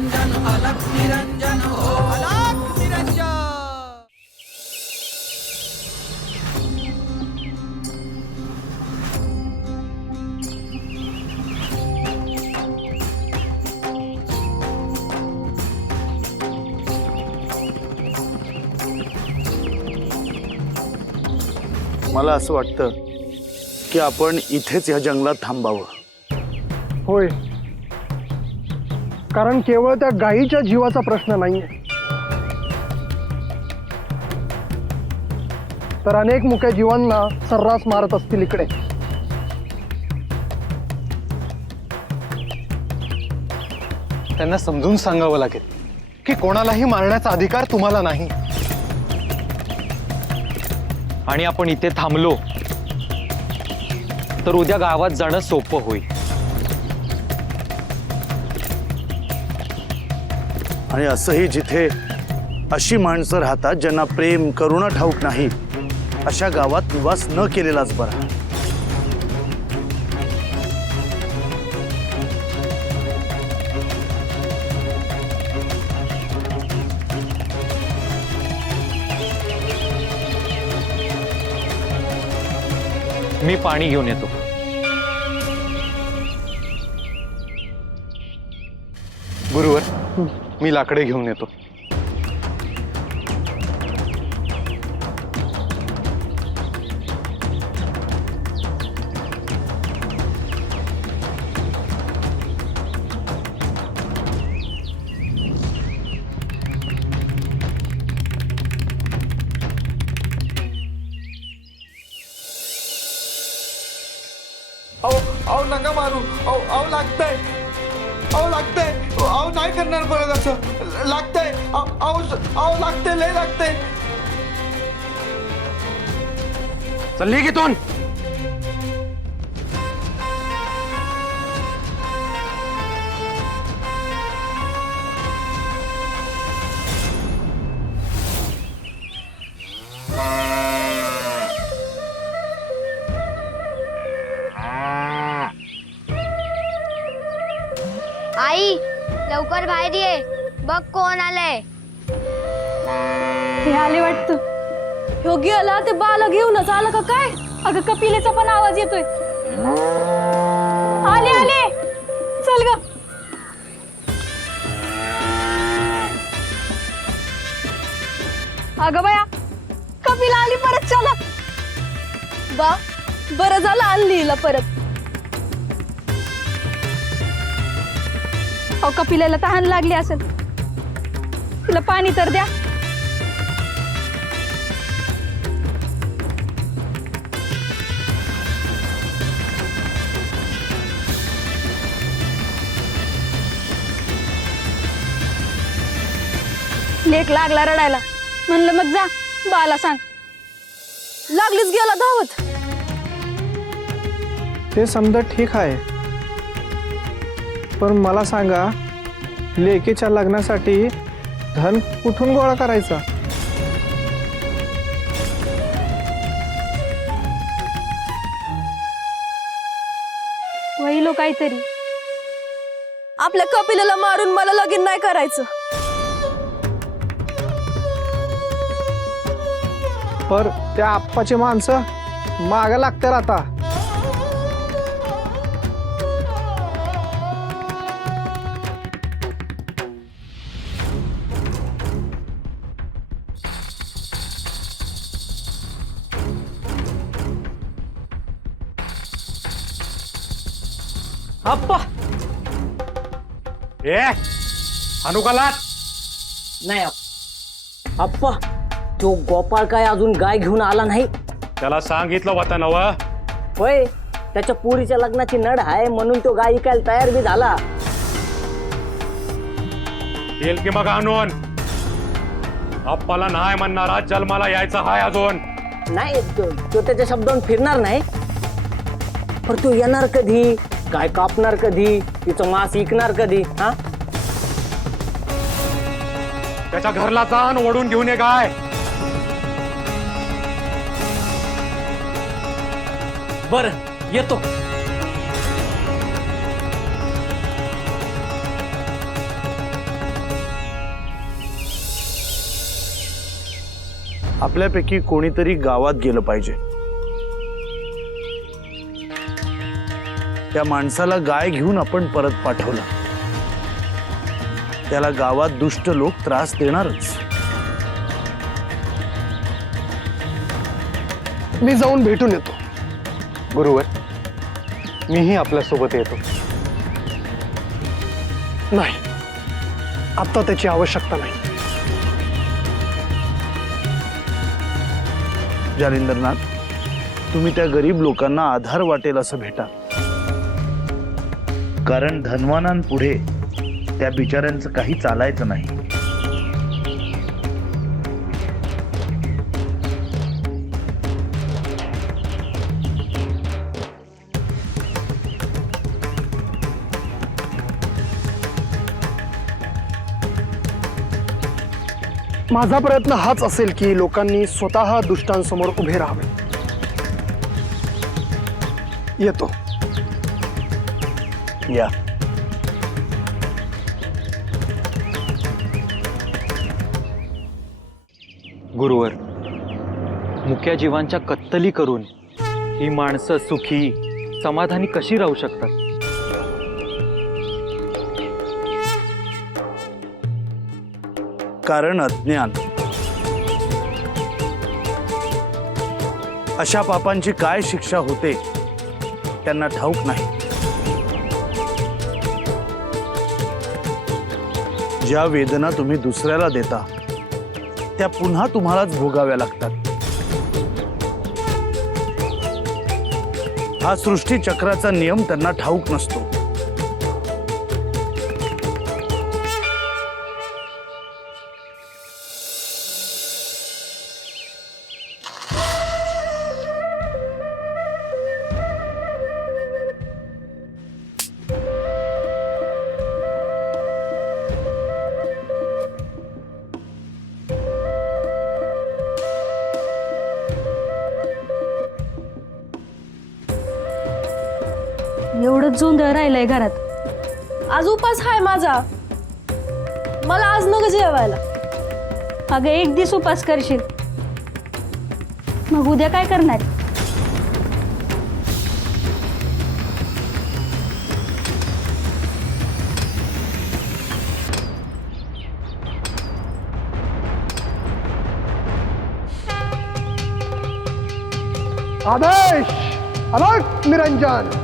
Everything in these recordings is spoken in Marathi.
निरंजन अलख निरंजन हो अलख निरंजन। मला असं वाटतं की आपण इथेच या जंगलात थांबावं। होय, कारण केवळ त्या गायीच्या जीवाचा प्रश्न नाहीये, तर अनेक मुक्या जीवांना सर्रास मारत असतील इकडे। त्यांना समजून सांगावं लागेल की कोणालाही मारण्याचा अधिकार तुम्हाला नाही। आणि आपण इथे थांबलो तर उद्या गावात जाणं सोपं होईल। आणि असंही जिथे अशी माणसं राहतात ज्यांना प्रेम करुणा ठाऊक नाही, अशा गावात निवास न केलेलाच बरा। मी पाणी घेऊन येतो। गुरुवर, मी लाकडे घेऊन येतो। अहो नका मारू, अहो लागतंय, अहो लागतंय, अहो नाही करणार परत असं, लागतंय, अहो लागतंय, लय लागतंय। चल घेतून। आई लवकर बाहेर ये, बघ कोण आलंय। हे आले वाटतं, योगी आला ते बाला घेऊनच आलं का काय? अगं कपिलेचा पण आवाज येतोय। आले आले, चल ग। अगं बया, कपिला आली परत, चला। बा बरं झालं आणली हिला परत। अहो कपिलेला तहान लागली असेल, तिला पाणी तर द्या। लेक लागला रडायला, म्हणलं मग जा बाला सांग। लागलीच गेला धावत। ते समजा ठीक आहे, पण मला सांगा, लेकीच्या लग्नासाठी धन कुठून गोळा करायचा? वहिलो काहीतरी, आपल्या कपिलेला मारून मला लगीन नाही करायचं। पर त्या आप्पाची माणसं माग लागतात आता। अप्पा अनुकालात नाही अप्पा, तो गोपाळ काय अजून गाय घेऊन आला नाही? त्याला सांगितलं होतं नव? होय, त्याच्या पोरीच्या लग्नाची नड आहे म्हणून तो गाय ऐकायला तयार बी झाला। येईल की मग आणून। अप्पाला नाही म्हणणारा जन्माला यायचा हाय अजून। नाही, तो त्याच्या शब्दावरून फिरणार नाही, पण तो येणार कधी, गाय कापणार कधी, तिचं मांस विकणार कधी? हा, त्याच्या घरला जाण ओढून घेऊन ये गाय। बर येतो। आपल्यापैकी कोणीतरी गावात गेलं पाहिजे. त्या माणसाला गाय घेऊन आपण परत पाठवलं. त्याला गावात दुष्ट लोक त्रास देणारच. मी जाऊन भेटून येतो. गुरुवर, मीही आपल्यासोबत येतो. नाही, आता त्याची आवश्यकता नाही. जालिंदरनाथ, तुम्ही त्या गरीब लोकांना आधार वाटेल असं भेटा. कारण धनवानांपुढे त्या बिचाऱ्यांचं काही चालायचं नाही. माझा प्रयत्न हाच असेल की लोकांनी स्वतः दुष्टांसमोर उभे राहावे. येतो. या. गुरुवर, मुक्या जीवांच्या कत्तली करून ही माणसं सुखी समाधानी कशी राहू शकतात? कारण अज्ञान. अशा पापांची काय शिक्षा होते त्यांना ठाऊक नाही. ज्या वेदना तुम्ही दुसऱ्याला देता त्या पुन्हा तुम्हालाच भोगाव्या लागतात. हा सृष्टी चक्राचा नियम त्यांना ठाऊक नसतो. एवढंच जोंधळ राहिलंय घरात. आज उपास हाय माझा. मला आज नको जेवायला. अगं, एक दिवस उपास करशील, मग उद्या काय करणार? आदेश! अलर्ट निरंजन!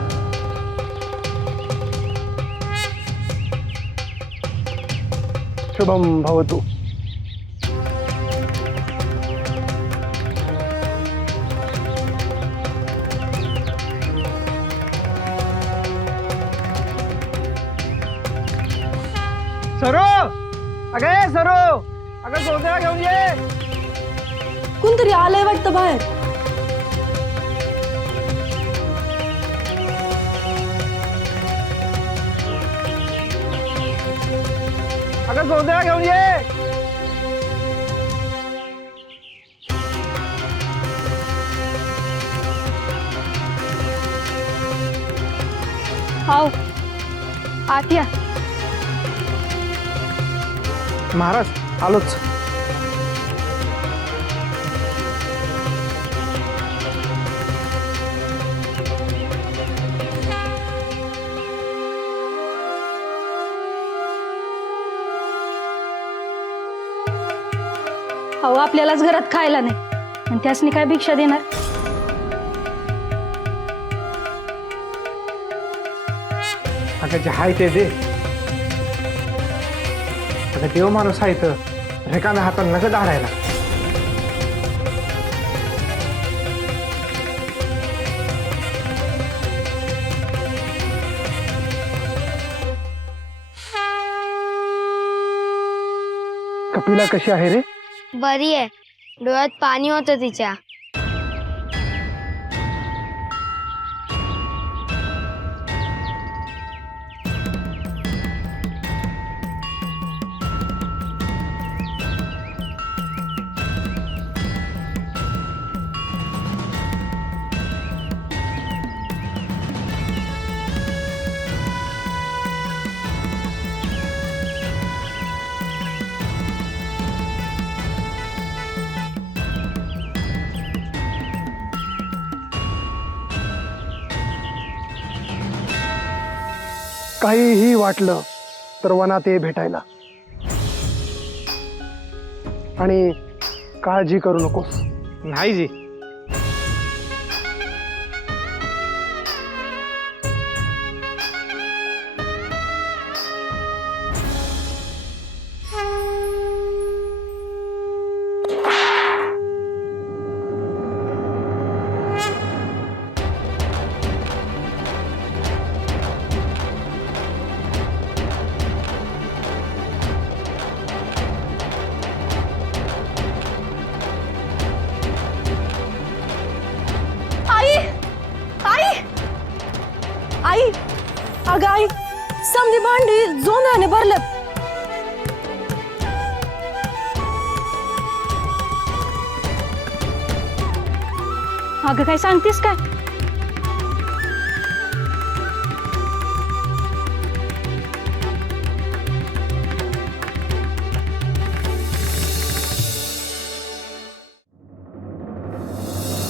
शुभम भवतु. सरो, अगे सरो, अगं जोंधळा घेऊन ये. कोणतरी आलंय वाटतं बाहेर. अगं जोंधळा घेऊन ये. हाव, आत या. महाराज, आलोच. अहो, आपल्यालाच घरात खायला नाही आणि त्यासनी काय भिक्षा देणार? अगं जे हाय ते दे. अगं देव माणूस आहे तर रेकाम्या हातांना नका दाडायला. कपिला कशी आहे रे? बरी आहे. डोळ्यात पाणी होतं तिच्या. काहीही वाटलं तर वनात ये भेटायला. आणि काळजी करू नकोस. नाही जी. आई आई आई अगं आई समधी भांडी जोंधळ्याने भरलेत. अगं काय सांगतेस काय?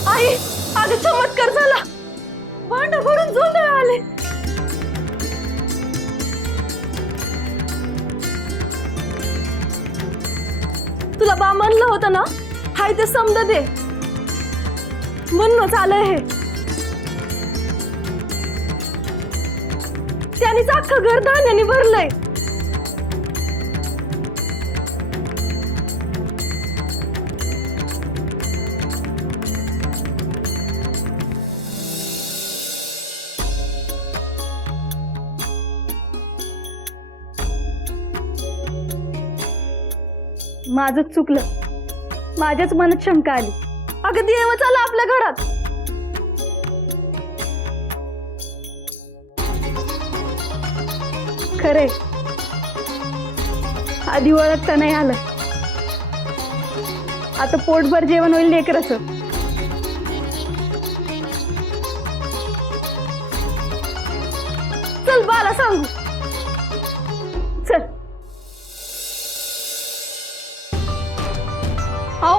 आई अगं चमत्कार झाला. भांड भरून जोंधळ आले. तुला बा म्हणलं होतं ना, हाय ते समजा दे म्हणूनच आलंय हे. त्यानेच अख्खं घर धान्याने भरलंय. माझंच चुकलं. माझ्याच मनात शंका आली. अगं देवच आला आपल्या घरात. खरे आधी ओळखता नाही आलं. आता पोटभर जेवण होईल लेकराचं. चल बाला सांगू. चल. अहो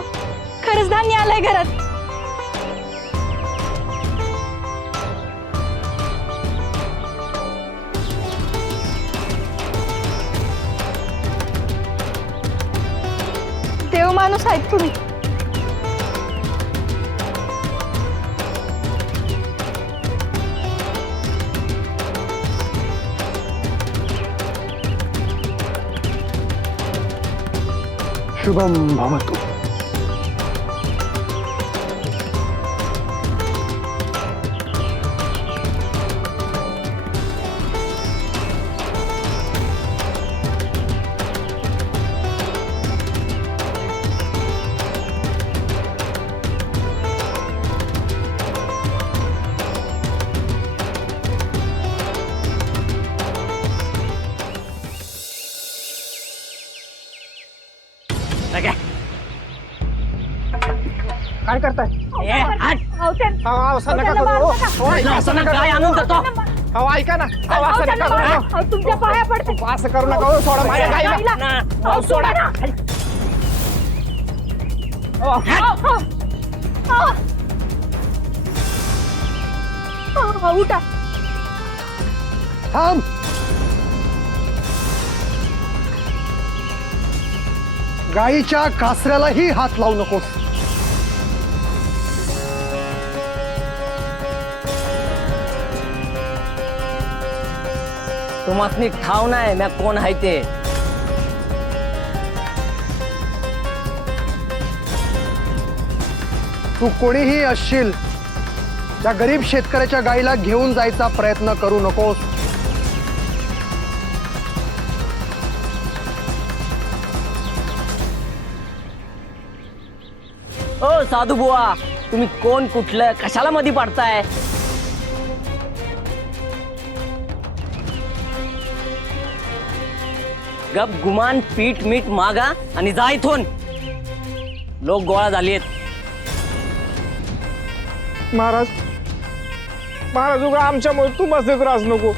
खरंच धान्य आलंय घरात. देव माणूस आहेत तुम्ही. शुभम भवतु. काय करताय? काय आणून देतो. अहो ऐका ना. असं नका करू. तुमच्या पाया पडते. असं करू नका. हो, सोडा माझ्या गाईला. अहो, सोडा. उठा. थांब. गाईच्या कासऱ्यालाही हात लावू नकोस. तुम्हाला ठाव नाही मी कोण आहे ते. तू कोणीही असशील, त्या गरीब शेतकऱ्याच्या गाईला घेऊन जायचा प्रयत्न करू नकोस. ओ साधू बुवा, तुम्ही कोण, कुठलं, कशाला मध्ये पडताय? गप गुमान पीठ मीठ मागा आणि जा इथून. लोक गोळा झालेत. महाराज, महाराज उगा आमच्यामुळे तू बसले त्रास नको.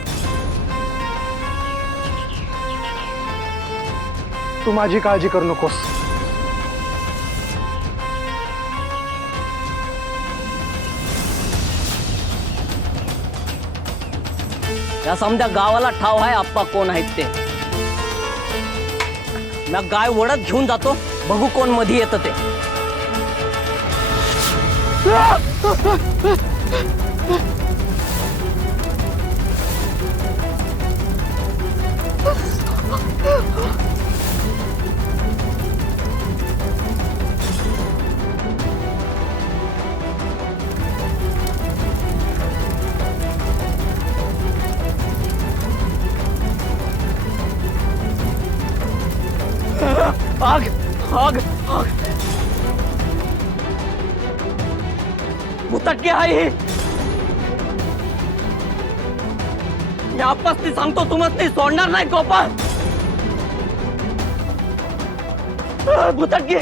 तू माझी काळजी करू नकोस. या समजा गावाला ठाव आहे आप्पा कोण आहेत ते. मी गाय वडत घेऊन जातो, बघू कोण मध्ये येतं ते. आग आग आग मुतटकी आहे ही. मी आपस ती सांगतो, तुम्हाला ती सोडणार नाही गोपाळ. मुतटकी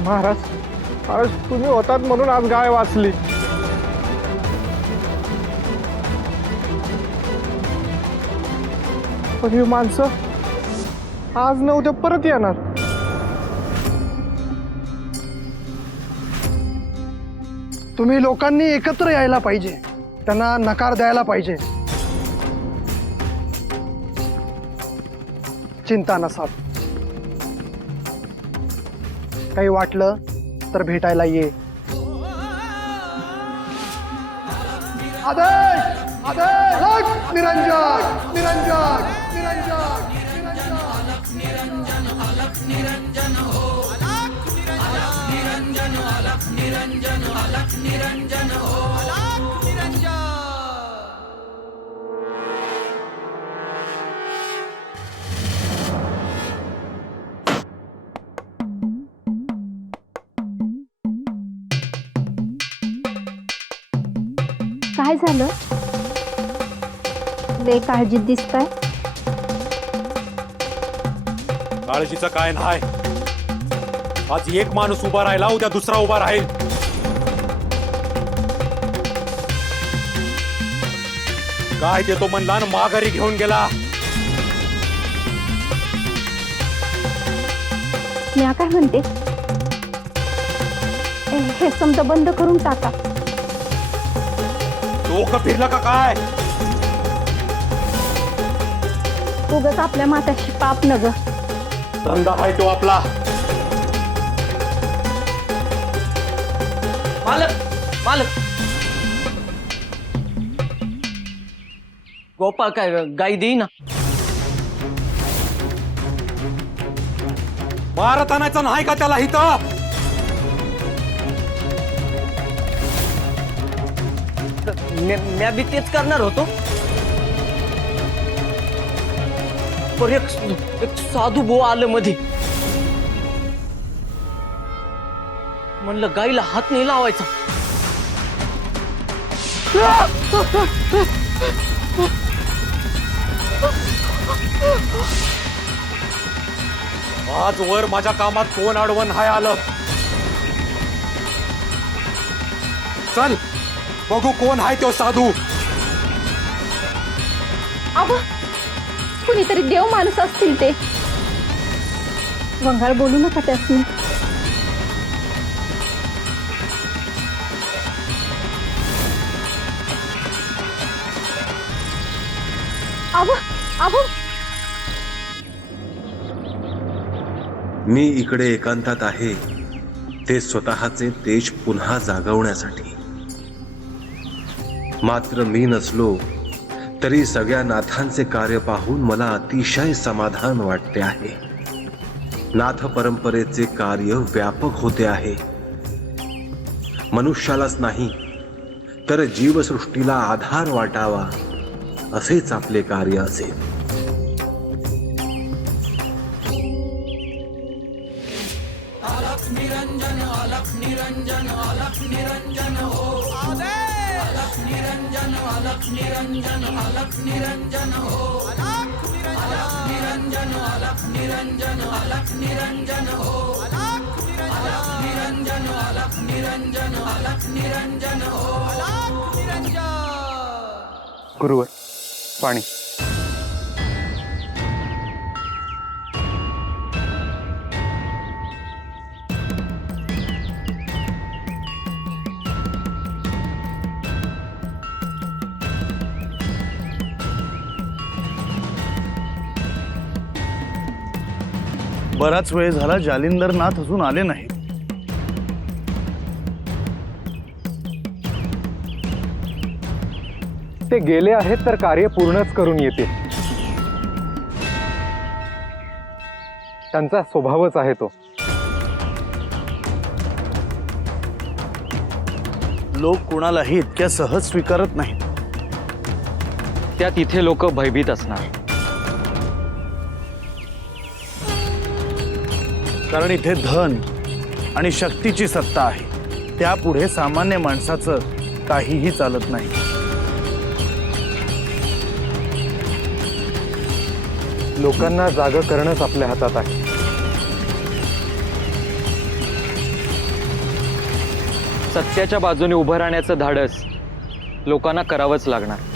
महाराज महाराज तुम्ही होतात म्हणून आज गाय वाचली. पण ही माणसं आज न उद्या परत येणार. तुम्ही लोकांनी एकत्र यायला पाहिजे, त्यांना नकार द्यायला पाहिजे. चिंता नसाल, काही वाटलं तर भेटायला ये. आदेश आदेश निरंजन निरंजन निरंजन काय झालं? लय काळजीत दिसताय. काळजीचं काय नाही. आज एक माणूस उभा राहिला, उद्या दुसरा उभा राहील. काय देतो म्हणला आणि माघारी घेऊन गेला. मी काय म्हणते, हे समजा बंद करून टाका. डोकं फिरलं का काय? उगाच आपल्या माताशी पाप नग. धंदा आहे तो आपला. मालक मालक गोपाळ काय गाई देई ना. मारत आणायचं नाही का त्याला इथं? मी बी तेच करणार होतो, पण एक साधू भो आलं मध्ये. म्हणलं गाईला हात नाही लावायचा. आजवर माझ्या कामात कोण अडवण हाय आलं? चल बघू कोण हाय तो साधू. अहो कुणीतरी देव माणूस असतील ते. वंगाळ बोलू नका त्यासनी. अहो अहो मी इकडे एकांतात आहे ते स्वतःचे तेज पुन्हा जागवण्यासाठी. मात्र मी नसलो तरी सगळ्या नाथांचे कार्य पाहून मला अतिशय समाधान वाटते आहे. नाथ परंपरेचे कार्य व्यापक होते आहे. मनुष्यालाच नाही तर जीवसृष्टीला आधार वाटावा असेच आपले कार्य असेल. निरंजन अलख निरंजन अलख निरंजन हो. अलख निरंजन अलख निरंजन अलख निरंजन हो. अलख निरंजन अलख निरंजन अलख निरंजन हो. अलख निरंजन अलख निरंजन अलख निरंजन हो. अलख निरंजन. गुरुवर पाणी. बराच वेळ झाला जालिंदरनाथ अजून आले नाही. ते गेले आहेत तर कार्य पूर्णच करून येतील. त्यांचा स्वभावच आहे तो. लोक कुणालाही इतक्या सहज स्वीकारत नाहीत. त्यात इथे लोक भयभीत असणार. कारण इथे धन आणि शक्तीची सत्ता आहे. त्यापुढे सामान्य माणसाचं काहीही चालत नाही. लोकांना जागं करणंच आपल्या हातात आहे. सत्याच्या बाजूने उभं राहण्याचं धाडस लोकांना करावंच लागणार.